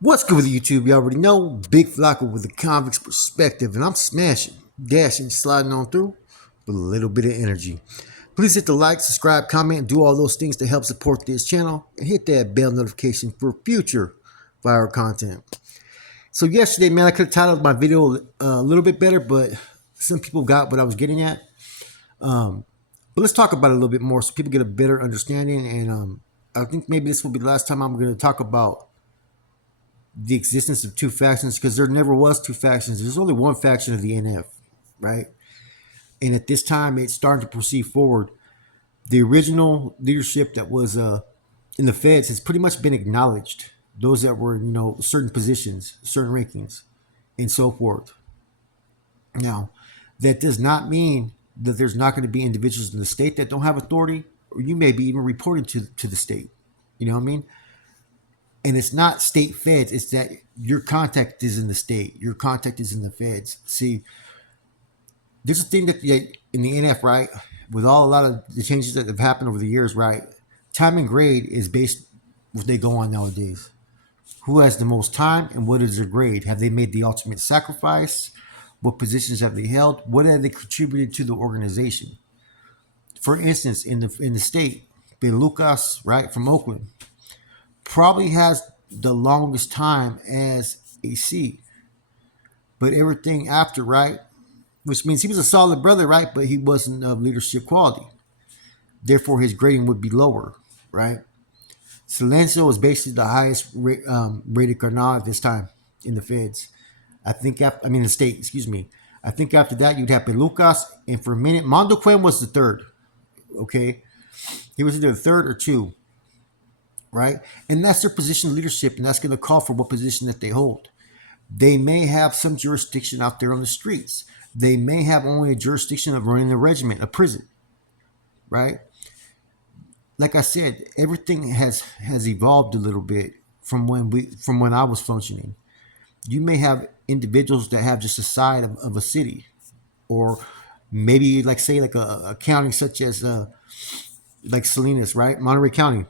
What's good with YouTube? You already know, Big Flocka with the convict's perspective, and I'm smashing, dashing, sliding on through with a little bit of energy. Please hit the like, subscribe, comment, and do all those things to help support this channel, and hit that bell notification for future viral content. So yesterday, man, I could have titled my video a little bit better, but some people got what I was getting at. But let's talk about it a little bit more so people get a better understanding, and I think maybe this will be the last time I'm going to talk about the existence of two factions, because there never was two factions. There's only one faction of the NF, right? And at this time, it's starting to proceed forward. The original leadership that was in the feds has pretty much been acknowledged. Those that were, certain positions, certain rankings, and so forth. Now, that does not mean that there's not going to be individuals in the state that don't have authority, or you may be even reporting to the state. You know what I mean? And it's not state feds, it's that your contact is in the state, your contact is in the feds. See, there's a thing that in the NF, right, with a lot of the changes that have happened over the years, right, time and grade is based what they go on nowadays. Who has the most time and what is their grade? Have they made the ultimate sacrifice? What positions have they held? What have they contributed to the organization? For instance, in the state, Ben Lucas, right, from Oakland, probably has the longest time as a C. But everything after, right, which means he was a solid brother, right, but he wasn't of leadership quality. Therefore, his grading would be lower, right? Silencio was basically the highest rated carnal at this time in the feds. The state, excuse me. I think after that, you'd have Pelucas, and for a minute, Mondo Quen was the third, okay? He was either the third or two, right? And that's their position of leadership, and that's going to call for what position that they hold. They may have some jurisdiction out there on the streets. They may have only a jurisdiction of running a regiment, a prison, right? Like I said, everything has evolved a little bit from when I was functioning. You may have individuals that have just a side of a city, or maybe like say like a county such as like Salinas, right? Monterey County.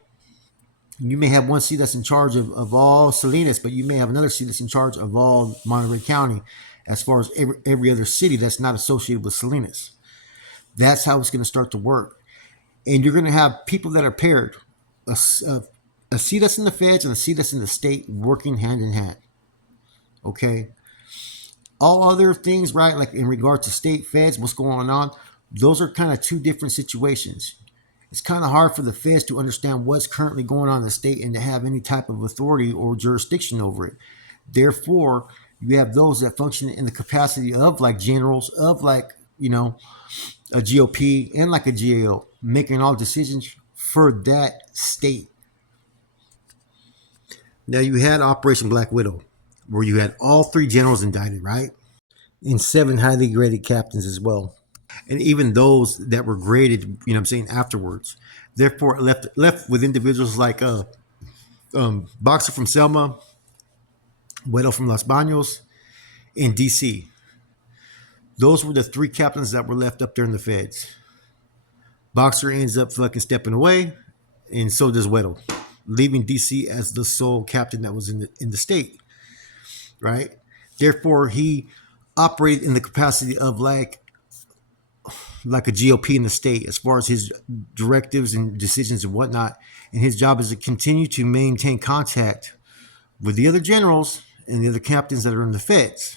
You may have one seat that's in charge of all Salinas, but you may have another seat that's in charge of all Monterey County, as far as every other city that's not associated with Salinas. That's how it's going to start to work. And you're going to have people that are paired, a seat that's in the feds and a seat that's in the state, working hand in hand. Okay. All other things, right, like in regard to state feds, what's going on, those are kind of two different situations. It's kind of hard for the feds to understand what's currently going on in the state and to have any type of authority or jurisdiction over it. Therefore, you have those that function in the capacity of like generals, of like, a GOP and like a GAO, making all decisions for that state. Now, you had Operation Black Widow, where you had all three generals indicted, right? And seven highly graded captains as well. And even those that were graded, afterwards. Therefore, left with individuals like Boxer from Selma, Weddle from Los Banos, and DC. Those were the three captains that were left up there in the feds. Boxer ends up fucking stepping away, and so does Weddle, leaving DC as the sole captain that was in the state, right? Therefore, he operated in the capacity of like a GOP in the state as far as his directives and decisions and whatnot. And his job is to continue to maintain contact with the other generals and the other captains that are in the feds.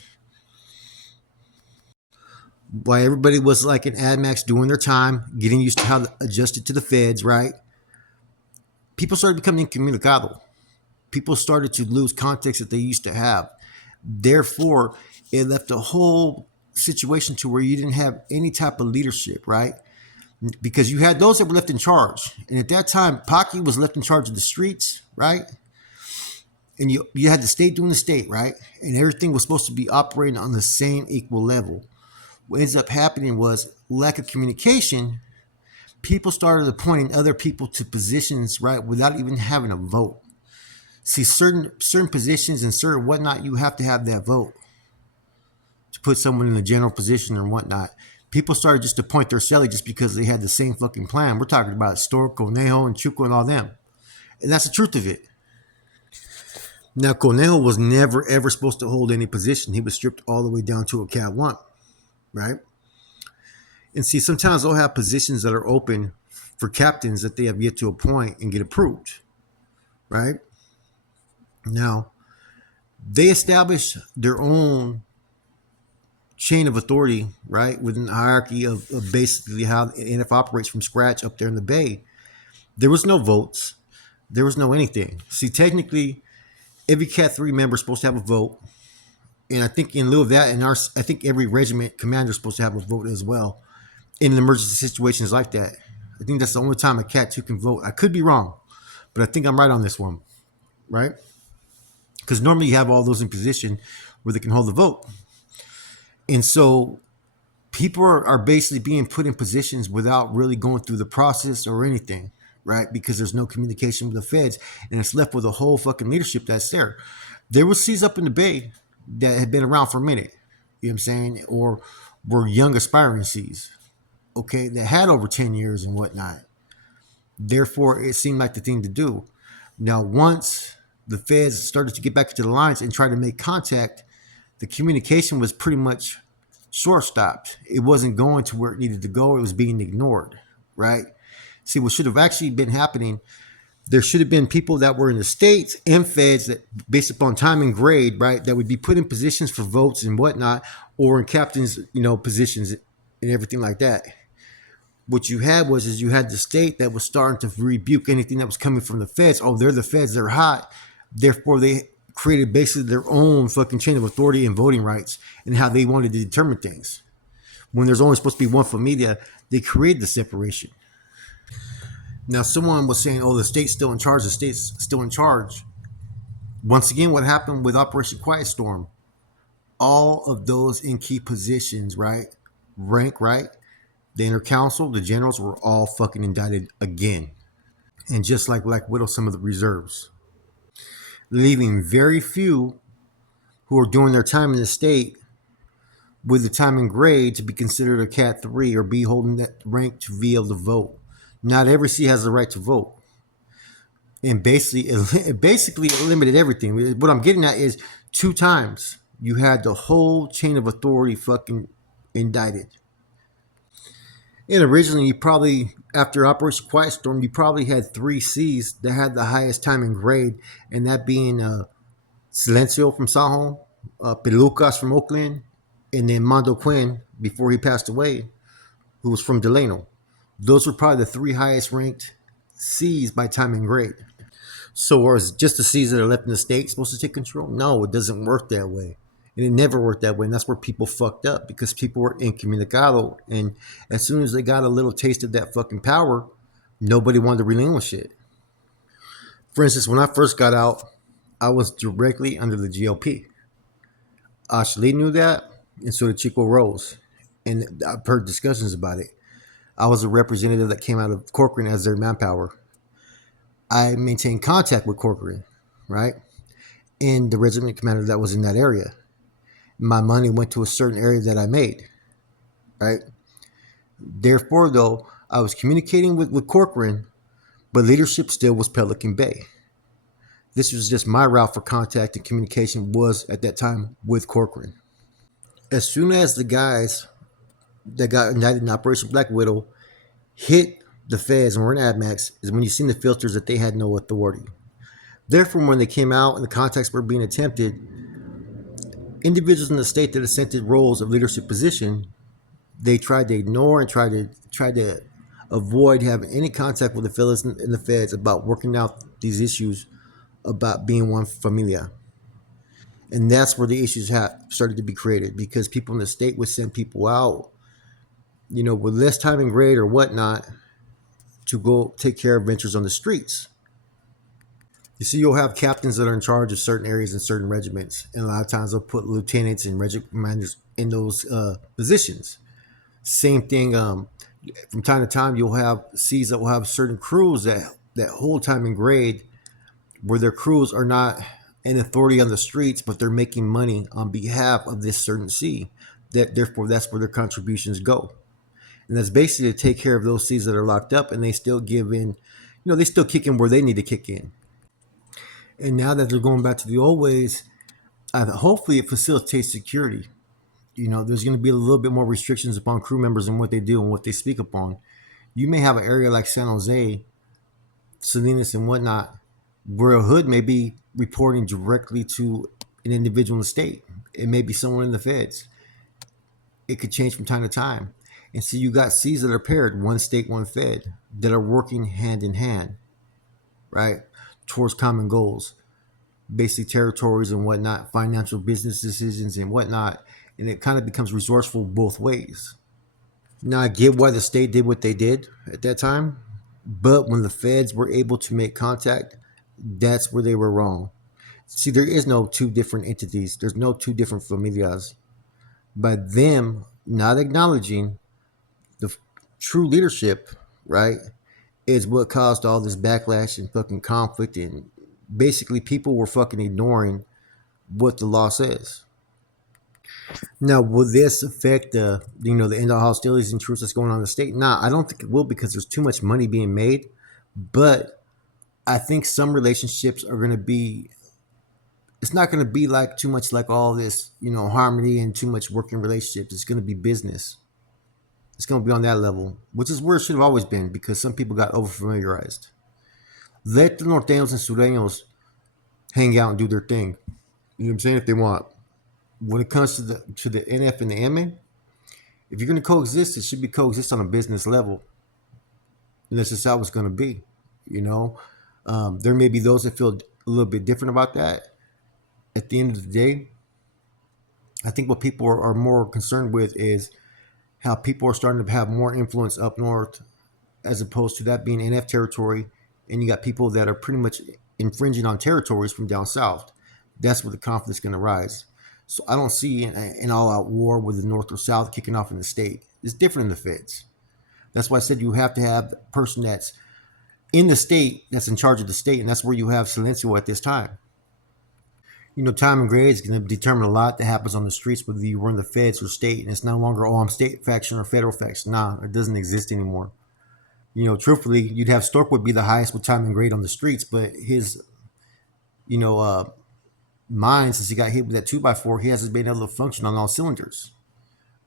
While everybody was like in AdMax doing their time, getting used to how to adjust it to the feds, right? People started becoming incommunicado. People started to lose context that they used to have. Therefore, it left a whole situation to where you didn't have any type of leadership, right? Because you had those that were left in charge. And at that time, Pocky was left in charge of the streets, right? And you had the state doing the state, right? And everything was supposed to be operating on the same equal level. What ends up happening was lack of communication. People started appointing other people to positions, right, without even having a vote. See, certain positions and certain whatnot, you have to have that vote to put someone in a general position or whatnot. People started just to point their celly just because they had the same fucking plan. We're talking about Stork, Conejo, and Chuco and all them. And that's the truth of it. Now, Conejo was never ever supposed to hold any position. He was stripped all the way down to a Cat 1, right? And see, sometimes they'll have positions that are open for captains that they have yet to appoint and get approved, right? Now, they establish their own chain of authority, right, within the hierarchy of basically how the NF operates from scratch up there in the Bay. There was no votes. There was no anything. See, technically, every Cat 3 member is supposed to have a vote. And I think in lieu of that, I think every regiment commander is supposed to have a vote as well in emergency situations like that. I think that's the only time a Cat 2 can vote. I could be wrong, but I think I'm right on this one, right? Because normally you have all those in position where they can hold the vote. And so people are basically being put in positions without really going through the process or anything, right? Because there's no communication with the feds, and it's left with a whole fucking leadership that's there. There were C's up in the Bay that had been around for a minute, you know what I'm saying, or were young aspiring C's, okay, that had over 10 years and whatnot. Therefore, it seemed like the thing to do. Now, once the feds started to get back into the lines and try to make contact, the communication was pretty much short stopped. It wasn't going to where it needed to go. It was being ignored, right? See, what should have actually been happening, there should have been people that were in the states and feds that, based upon time and grade, right, that would be put in positions for votes and whatnot, or in captains, positions and everything like that. What you had was is you had the state that was starting to rebuke anything that was coming from the feds. Oh, they're the feds, they're hot. Therefore, they created basically their own fucking chain of authority and voting rights and how they wanted to determine things. When there's only supposed to be one familia, they created the separation. Now, someone was saying, oh, the state's still in charge, the state's still in charge. Once again, what happened with Operation Quiet Storm? All of those in key positions, right? Rank, right? The inner council, the generals were all fucking indicted again. And just like Black Widow, some of the reserves, leaving very few who are doing their time in the state with the time and grade to be considered a Cat 3 or be holding that rank to be able to vote. Not every C has the right to vote. And basically it limited everything. What I'm getting at is 2 times you had the whole chain of authority fucking indicted. And originally, you probably, after Operation Quiet Storm, you probably had 3 C's that had the highest time and grade, and that being Silencio from Sahon, Pelucas from Oakland, and then Mondo Quinn before he passed away, who was from Delano. Those were probably the 3 highest ranked C's by time and grade. So, or is just the C's that are left in the state supposed to take control? No, it doesn't work that way. And it never worked that way. And that's where people fucked up because people were incommunicado. And as soon as they got a little taste of that fucking power, nobody wanted to relinquish it. For instance, when I first got out, I was directly under the GOP. Ashley knew that, and so did Chico Rose. And I've heard discussions about it. I was a representative that came out of Corcoran as their manpower. I maintained contact with Corcoran, right? And the regiment commander that was in that area. My money went to a certain area that I made, right? Therefore, though, I was communicating with Corcoran, but leadership still was Pelican Bay. This was just my route for contact and communication was at that time with Corcoran. As soon as the guys that got indicted in Operation Black Widow hit the feds and were in AdMax is when you seen the filters that they had no authority. Therefore, when they came out and the contacts were being attempted, individuals in the state that assented roles of leadership position, they tried to ignore and tried to avoid having any contact with the fellas in the feds about working out these issues about being one familia. And that's where the issues have started to be created because people in the state would send people out, with less time and grade or whatnot to go take care of ventures on the streets. You see, you'll have captains that are in charge of certain areas and certain regiments. And a lot of times they'll put lieutenants and regiment commanders in those positions. Same thing, from time to time, you'll have C's that will have certain crews that hold time and grade where their crews are not an authority on the streets, but they're making money on behalf of this certain C. Therefore, that's where their contributions go. And that's basically to take care of those C's that are locked up and they still give in, they still kick in where they need to kick in. And now that they're going back to the old ways, hopefully it facilitates security. There's going to be a little bit more restrictions upon crew members and what they do and what they speak upon. You may have an area like San Jose, Salinas, and whatnot, where a hood may be reporting directly to an individual in the state. It may be someone in the feds. It could change from time to time. And so you got C's that are paired, one state, one fed, that are working hand in hand, right, towards common goals, basic territories and whatnot, financial business decisions and whatnot. And it kind of becomes resourceful both ways. Now, I get why the state did what they did at that time, but when the feds were able to make contact, that's where they were wrong. See, there is no two different entities, there's no two different familias. By them not acknowledging the true leadership, right, is what caused all this backlash and fucking conflict. And basically, people were fucking ignoring what the law says. Now, will this affect the end of hostilities and truce that's going on in the state? Nah, I don't think it will, because there's too much money being made. But I think some relationships are going to be. It's not going to be like too much like all this, harmony and too much working relationships. It's going to be business. It's going to be on that level, which is where it should have always been, because some people got over familiarized. Let the norteños and sureños hang out and do their thing. You know what I'm saying? If they want. When it comes to the NF and the MA, if you're going to coexist, it should be coexist on a business level. And that's just how it's going to be. There may be those that feel a little bit different about that. At the end of the day, I think what people are more concerned with is how people are starting to have more influence up north, as opposed to that being NF territory, and you got people that are pretty much infringing on territories from down south. That's where the conflict's going to rise. So I don't see an all-out war with the North or South kicking off in the state. It's different in the feds. That's why I said you have to have a person that's in the state, that's in charge of the state, and that's where you have Silencio at this time. Time and grade is going to determine a lot that happens on the streets, whether you run the feds or state, and it's no longer, I'm state faction or federal faction. Nah, it doesn't exist anymore. Truthfully, you'd have Storkwood be the highest with time and grade on the streets, but his, mind, since he got hit with that 2x4, he hasn't been able to function on all cylinders.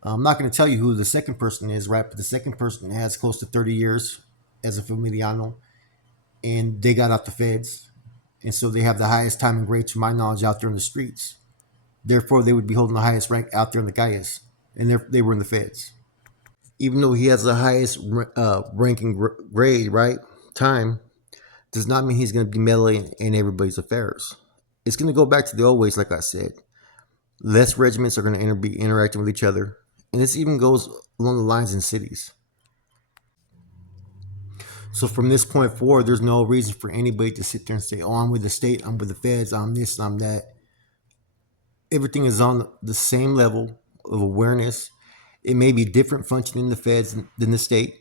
I'm not going to tell you who the second person is, right? But the second person has close to 30 years as a familiano, and they got out the feds. And so they have the highest time and grade, to my knowledge, out there in the streets. Therefore, they would be holding the highest rank out there in the calles, and they were in the feds. Even though he has the highest ranking grade, right, time, does not mean he's going to be meddling in everybody's affairs. It's going to go back to the old ways, like I said. Less regiments are going to be interacting with each other. And this even goes along the lines in cities. So from this point forward, there's no reason for anybody to sit there and say, I'm with the state, I'm with the feds, I'm this, I'm that. Everything is on the same level of awareness. It may be different functioning in the feds than the state,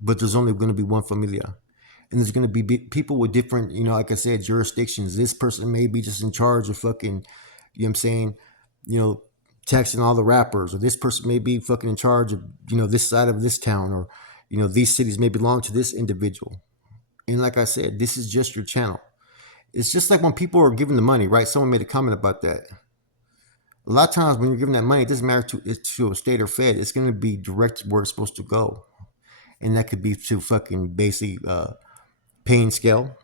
but there's only going to be one familia. And there's going to be people with different, like I said, jurisdictions. This person may be just in charge of fucking, what I'm saying, taxing all the rappers, or this person may be fucking in charge of, this side of this town, or, these cities may belong to this individual. And like I said, this is just your channel. It's just like when people are giving the money, right? Someone made a comment about that. A lot of times when you're giving that money, it doesn't matter to a state or fed. It's going to be directed where it's supposed to go. And that could be to fucking basic paying scale,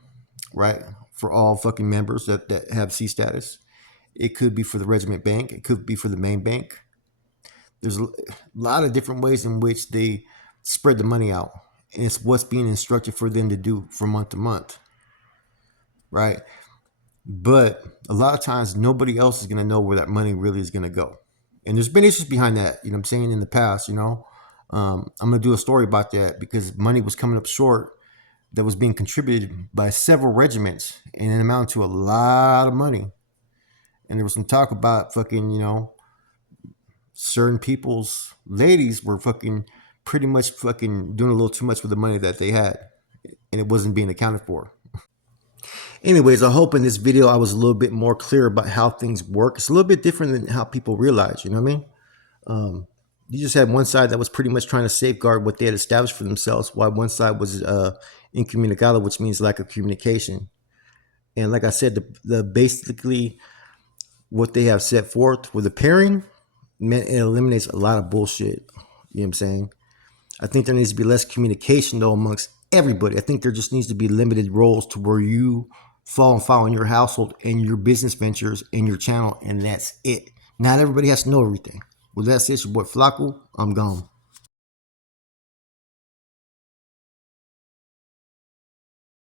right? For all fucking members that have C status. It could be for the regiment bank. It could be for the main bank. There's a lot of different ways in which they spread the money out. And it's what's being instructed for them to do from month to month, right? But a lot of times, nobody else is going to know where that money really is going to go. And there's been issues behind that, I'm saying, in the past, I'm going to do a story about that, because money was coming up short that was being contributed by several regiments, and it amounted to a lot of money. And there was some talk about fucking, certain people's ladies were fucking pretty much fucking doing a little too much with the money that they had, and it wasn't being accounted for. Anyways, I hope in this video I was a little bit more clear about how things work. It's a little bit different than how people realize, you know what I mean? You just had one side that was pretty much trying to safeguard what they had established for themselves, while one side was incommunicado, which means lack of communication. And like I said, the basically what they have set forth with the pairing, man, it eliminates a lot of bullshit. You know what I'm saying? I think there needs to be less communication though amongst everybody. I think there just needs to be limited roles to where you fall and follow in your household and your business ventures and your channel, and that's it. Not everybody has to know everything. Well, that's it. Your boy Flacco. I'm gone.